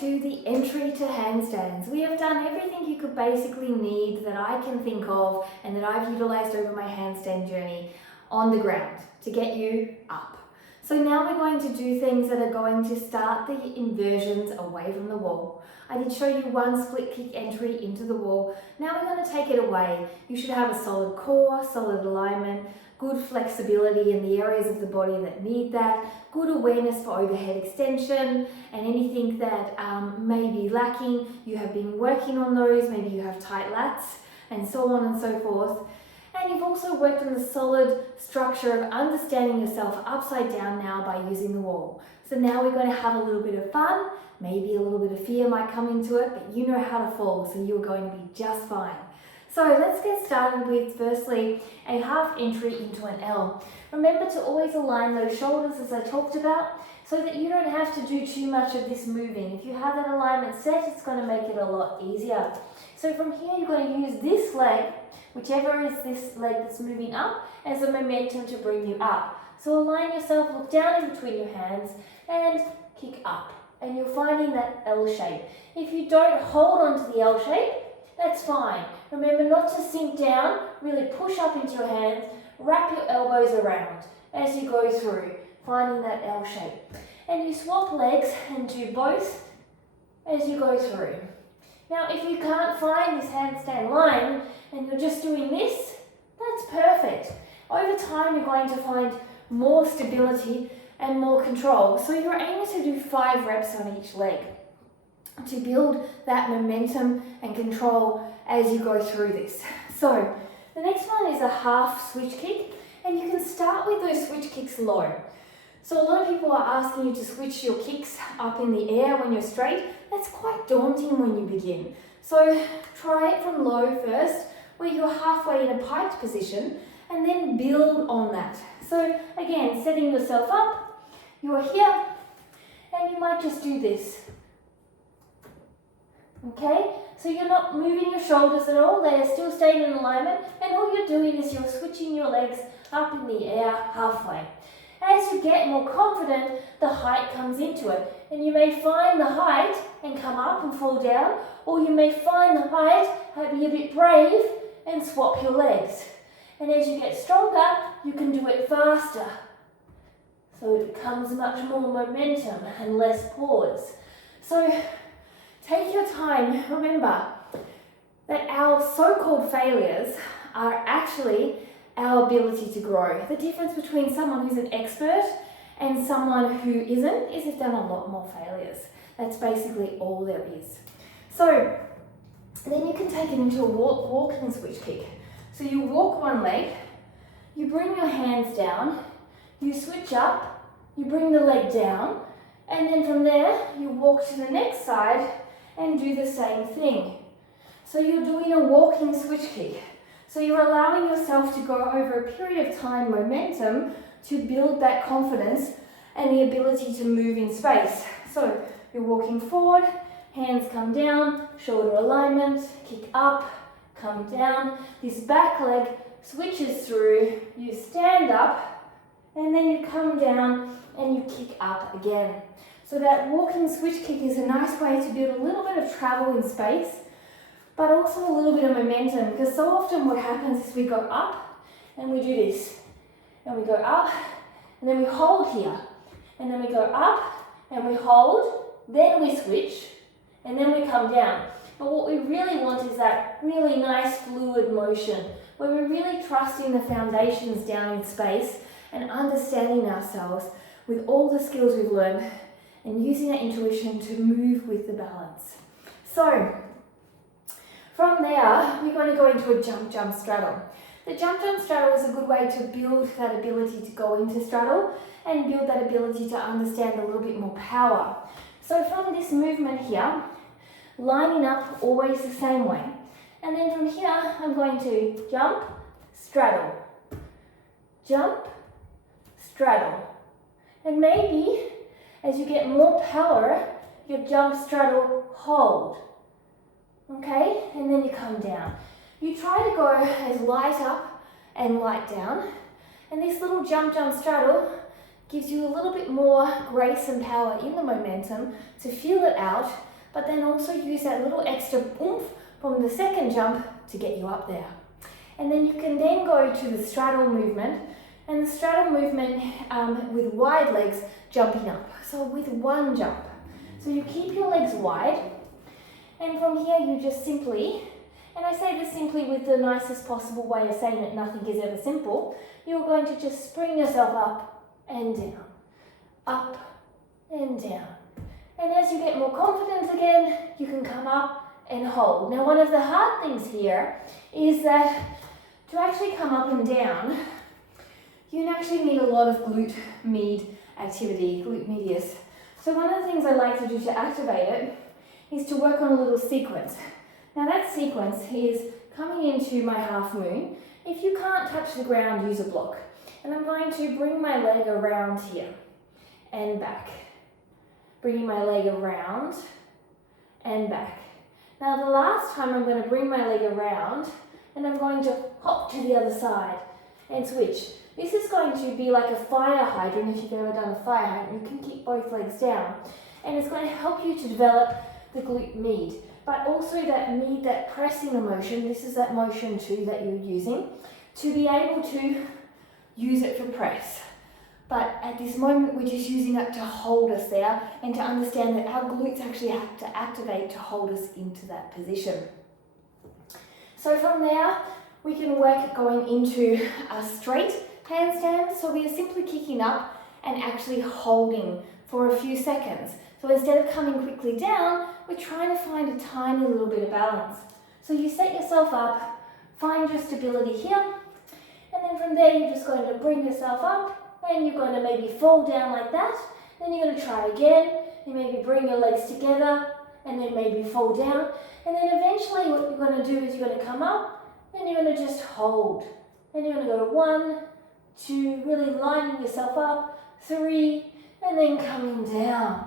to the entry to handstands. We have done everything you could basically need that I can think of and that I've utilized over my handstand journey on the ground to get you up. So now we're going to do things that are going to start the inversions away from the wall. I did show you one split kick entry into the wall. Now we're going to take it away. You should have a solid core, solid alignment, good flexibility in the areas of the body that need that, good awareness for overhead extension and anything that may be lacking. You have been working on those, maybe you have tight lats and so on and so forth. And you've also worked on the solid structure of understanding yourself upside down now by using the wall. So now we're going to have a little bit of fun, maybe a little bit of fear might come into it, but you know how to fall, so you're going to be just fine. So let's get started with firstly a half entry into an L. Remember to always align those shoulders as I talked about so that you don't have to do too much of this moving. If you have that alignment set, it's going to make it a lot easier. So from here you're going to use this leg, whichever is this leg that's moving up, as a momentum to bring you up. So align yourself, look down in between your hands and kick up. And you're finding that L shape. If you don't hold onto the L shape, that's fine. Remember not to sink down, really push up into your hands, wrap your elbows around as you go through, finding that L shape. And you swap legs and do both as you go through. Now if you can't find this handstand line and you're just doing this, that's perfect. Over time you're going to find more stability and more control. So you're aiming to do 5 reps on each leg to build that momentum and control as you go through this. So the next one is a half switch kick, and you can start with those switch kicks low. So a lot of people are asking you to switch your kicks up in the air when you're straight. That's quite daunting when you begin. So try it from low first, where you're halfway in a piked position, and then build on that. So again, setting yourself up, you're here, and you might just do this. Okay, so you're not moving your shoulders at all, they are still staying in alignment, and all you're doing is you're switching your legs up in the air halfway. As you get more confident, the height comes into it, and you may find the height and come up and fall down, or you may find the height and be a bit brave and swap your legs. And as you get stronger, you can do it faster. So it becomes much more momentum and less pause. So take your time. Remember that our so-called failures are actually our ability to grow. The difference between someone who's an expert and someone who isn't is they've done a lot more failures. That's basically all there is. So then you can take it into a walking switch kick. So you walk one leg, you bring your hands down, you switch up, you bring the leg down, and then from there you walk to the next side and do the same thing. So you're doing a walking switch kick. So you're allowing yourself to go over a period of time momentum to build that confidence and the ability to move in space. So you're walking forward, hands come down, shoulder alignment, kick up, come down. This back leg switches through, you stand up, and then you come down and you kick up again. So that walking switch kick is a nice way to build a little bit of travel in space, but also a little bit of momentum, because so often what happens is we go up and we do this, and we go up and then we hold here, and then we go up and we hold, then we switch, and then we come down. But what we really want is that really nice fluid motion where we're really trusting the foundations down in space and understanding ourselves with all the skills we've learned and using that intuition to move with the balance. So from there, we're going to go into a jump straddle. The jump straddle is a good way to build that ability to go into straddle and build that ability to understand a little bit more power. So from this movement here, lining up always the same way. And then from here, I'm going to jump, straddle, jump, straddle. And maybe as you get more power, you jump, straddle, hold. Okay, and then you come down. You try to go as light up and light down. And this little jump straddle gives you a little bit more grace and power in the momentum to feel it out, but then also use that little extra oomph from the second jump to get you up there. And then you can then go to the straddle movement, and the straddle movement with wide legs jumping up. So with one jump. So you keep your legs wide, and from here you just simply, and I say this simply with the nicest possible way of saying it, nothing is ever simple, you're going to just spring yourself up and down, up and down. And as you get more confident again, you can come up and hold. Now, one of the hard things here is that to actually come up and down, you actually need a lot of glute med activity, glute medius. So one of the things I like to do to activate it is to work on a little sequence. Now that sequence is coming into my half moon. If you can't touch the ground, use a block. And I'm going to bring my leg around here and back. Bringing my leg around and back. Now the last time I'm going to bring my leg around and I'm going to hop to the other side and switch. This is going to be like a fire hydrant. If you've ever done a fire hydrant, you can keep both legs down. And it's going to help you to develop the glute med. But also that med, that pressing motion, this is that motion too that you're using, to be able to use it for press. But at this moment, we're just using it to hold us there and to understand that our glutes actually have to activate to hold us into that position. So from there, we can work at going into a straight handstand. So we are simply kicking up and actually holding for a few seconds. So instead of coming quickly down, we're trying to find a tiny little bit of balance. So you set yourself up, find your stability here, and then from there, you're just going to bring yourself up, and you're going to maybe fall down like that. Then you're going to try again. You maybe bring your legs together and then maybe fall down. And then eventually what you're going to do is you're going to come up and you're going to just hold. Then you're going to go 1, 2, really lining yourself up, 3, and then coming down.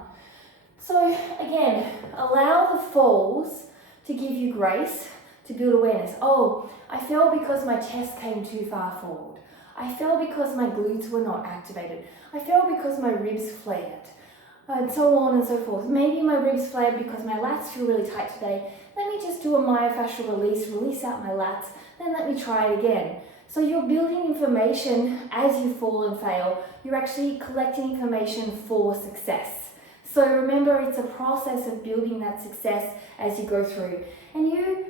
So again, allow the falls to give you grace, to build awareness. Oh, I fell because my chest came too far forward. I fell because my glutes were not activated. I fell because my ribs flared, and so on and so forth. Maybe my ribs flared because my lats feel really tight today. Let me just do a myofascial release out my lats, then let me try it again. So you're building information as you fall and fail. You're actually collecting information for success. So remember, it's a process of building that success as you go through. And you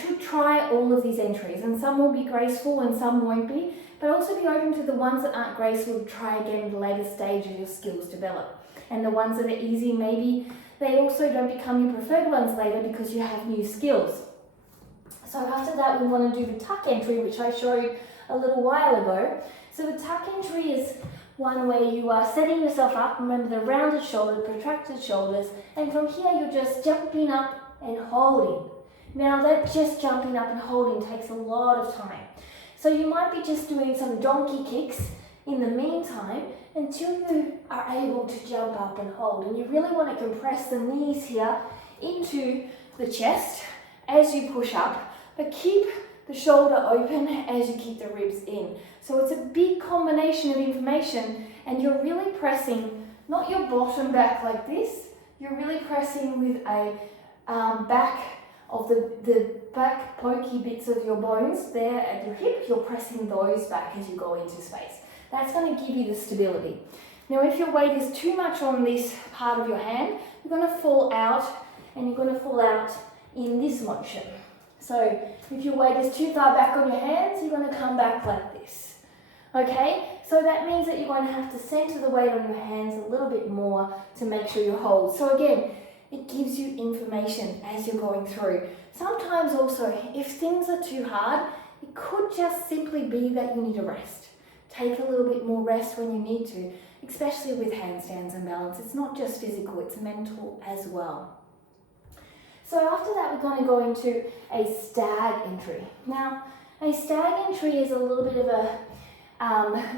should try all of these entries, and some will be graceful and some won't be, but also be open to the ones that aren't graceful to try again at a later stage as your skills develop. And the ones that are easy, maybe they also don't become your preferred ones later because you have new skills. So after that, we want to do the tuck entry, which I showed a little while ago. So the tuck entry is one where you are setting yourself up. Remember the rounded shoulders, protracted shoulders, and from here you're just jumping up and holding. Now that just jumping up and holding takes a lot of time. So you might be just doing some donkey kicks in the meantime until you are able to jump up and hold. And you really want to compress the knees here into the chest as you push up, but keep the shoulder open as you keep the ribs in. So it's a big combination of information, and you're really pressing, not your bottom back like this, you're really pressing with a back of the back pokey bits of your bones there at your hip. You're pressing those back as you go into space. That's going to give you the stability. Now if your weight is too much on this part of your hand, you're going to fall out, and you're going to fall out in this motion. So if your weight is too far back on your hands, you're going to come back like this. Okay, so that means that you're going to have to center the weight on your hands a little bit more to make sure you hold. So again, it gives you information as you're going through. Sometimes also, if things are too hard, it could just simply be that you need a rest. Take a little bit more rest when you need to, especially with handstands and balance. It's not just physical, it's mental as well. So after that, we're going to go into a stag entry. Now, a stag entry is a little bit of a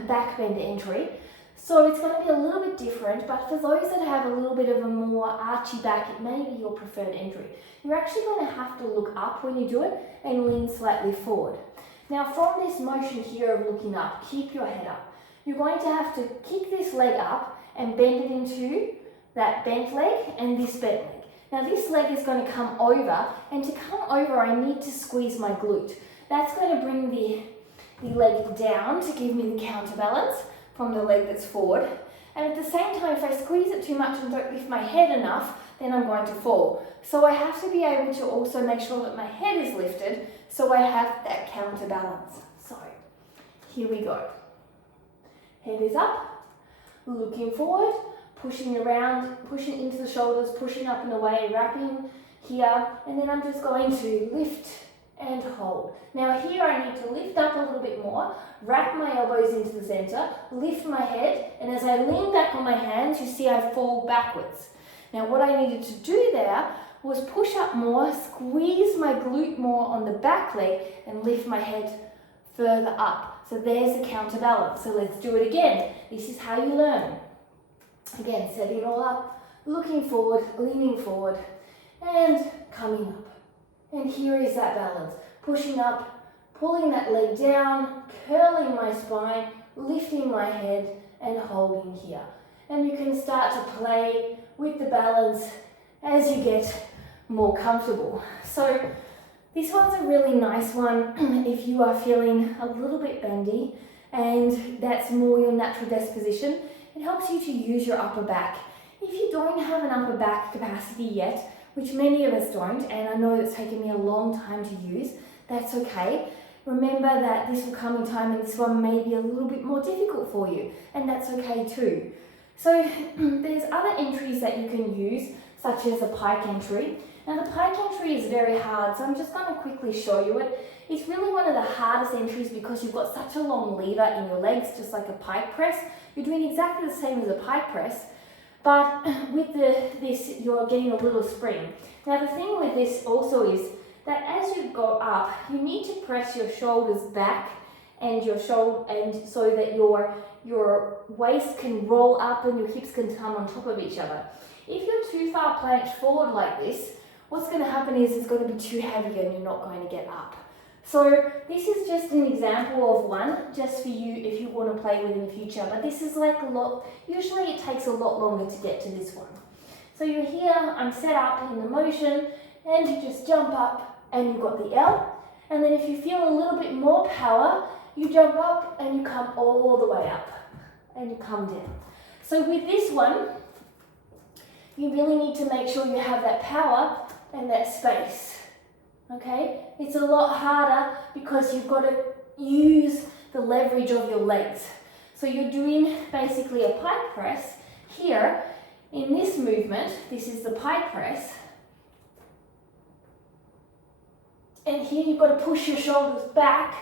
backbend entry. So it's going to be a little bit different, but for those that have a little bit of a more archy back, it may be your preferred entry. You're actually going to have to look up when you do it and lean slightly forward. Now from this motion here of looking up, keep your head up. you're going to have to kick this leg up and bend it into that bent leg and this bent leg. Now this leg is going to come over, and to come over I need to squeeze my glute. That's going to bring the leg down to give me the counterbalance from the leg that's forward. And at the same time, if I squeeze it too much and don't lift my head enough, then I'm going to fall. So I have to be able to also make sure that my head is lifted so I have that counterbalance. So here we go. Head is up, looking forward, pushing around, pushing into the shoulders, pushing up and away, wrapping here, and then I'm just going to lift and hold. Now here I need to lift up a little bit more, wrap my elbows into the center, lift my head, and as I lean back on my hands, you see I fall backwards. Now what I needed to do there was push up more, squeeze my glute more on the back leg, and lift my head further up. So there's the counterbalance. So let's do it again. This is how you learn. Again, setting it all up, looking forward, leaning forward, and coming up. And here is that balance. Pushing up, pulling that leg down, curling my spine, lifting my head, and holding here. And you can start to play with the balance as you get more comfortable. So this one's a really nice one if you are feeling a little bit bendy and that's more your natural desk position. It helps you to use your upper back. If you don't have an upper back capacity yet, which many of us don't, and I know it's taken me a long time to use, that's okay. Remember that this will come in time and this one may be a little bit more difficult for you, and that's okay too. So there's other entries that you can use, such as a pike entry. Now the pike entry is very hard, so I'm just going to quickly show you it. It's really one of the hardest entries because you've got such a long lever in your legs, just like a pike press. You're doing exactly the same as a pike press, but with this you're getting a little spring. Now the thing with this also is that as you go up, you need to press your shoulders back and your shoulder, and so that your waist can roll up and your hips can come on top of each other. If you're too far planched forward like this, what's going to happen is it's going to be too heavy and you're not going to get up. So this is just an example of one, just for you if you want to play with in the future. But this is like a lot, usually it takes a lot longer to get to this one. So you're here, I'm set up in the motion, and you just jump up and you've got the L. And then if you feel a little bit more power, you jump up and you come all the way up and you come down. So with this one, you really need to make sure you have that power and that space. Okay, it's a lot harder because you've got to use the leverage of your legs. So you're doing basically a pike press here in this movement. This is the pike press. And here you've got to push your shoulders back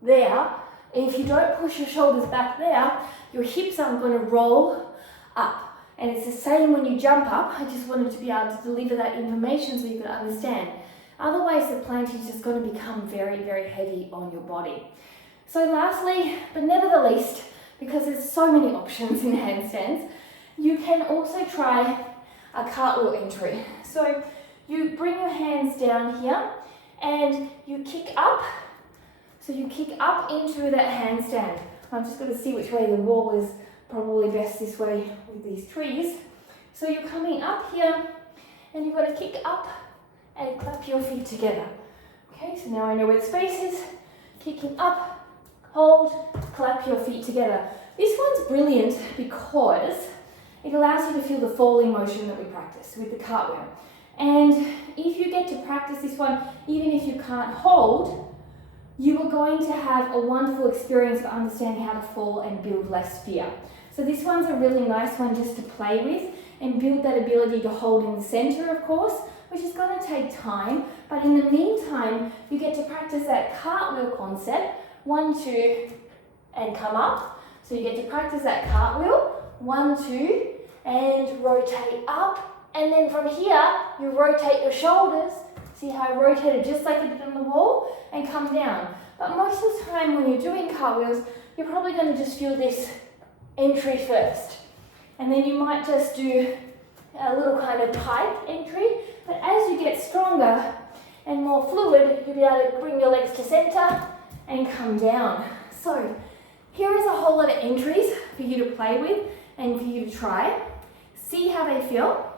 there. And if you don't push your shoulders back there, your hips aren't going to roll up. And it's the same when you jump up. I just wanted to be able to deliver that information so you could understand. Otherwise, the plank is just going to become very, very heavy on your body. So lastly, but never the least, because there's so many options in handstands, you can also try a cartwheel entry. So you bring your hands down here and you kick up. So you kick up into that handstand. I'm just going to see which way the wall is. Probably best this way with these trees. So you're coming up here and you've got to kick up and clap your feet together. Okay, so now I know where the space is. Kicking up, hold, clap your feet together. This one's brilliant because it allows you to feel the falling motion that we practice with the cartwheel. And if you get to practice this one, even if you can't hold, you are going to have a wonderful experience of understanding how to fall and build less fear. So this one's a really nice one just to play with and build that ability to hold in the center, of course, which is going to take time. But in the meantime, you get to practice that cartwheel concept. 1, 2, and come up. So you get to practice that cartwheel. 1, 2, and rotate up. And then from here, you rotate your shoulders. See how I rotated just like I did on the wall, and come down. But most of the time when you're doing cartwheels, you're probably going to just feel this entry first. And then you might just do a little kind of pike entry. But as you get stronger and more fluid, you'll be able to bring your legs to center and come down. So Here is a whole lot of entries for you to play with and for you to try. See how they feel,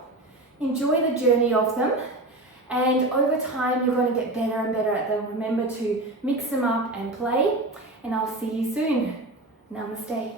enjoy the journey of them, and over time you're going to get better and better at them. Remember to mix them up and play, and I'll see you soon. Namaste.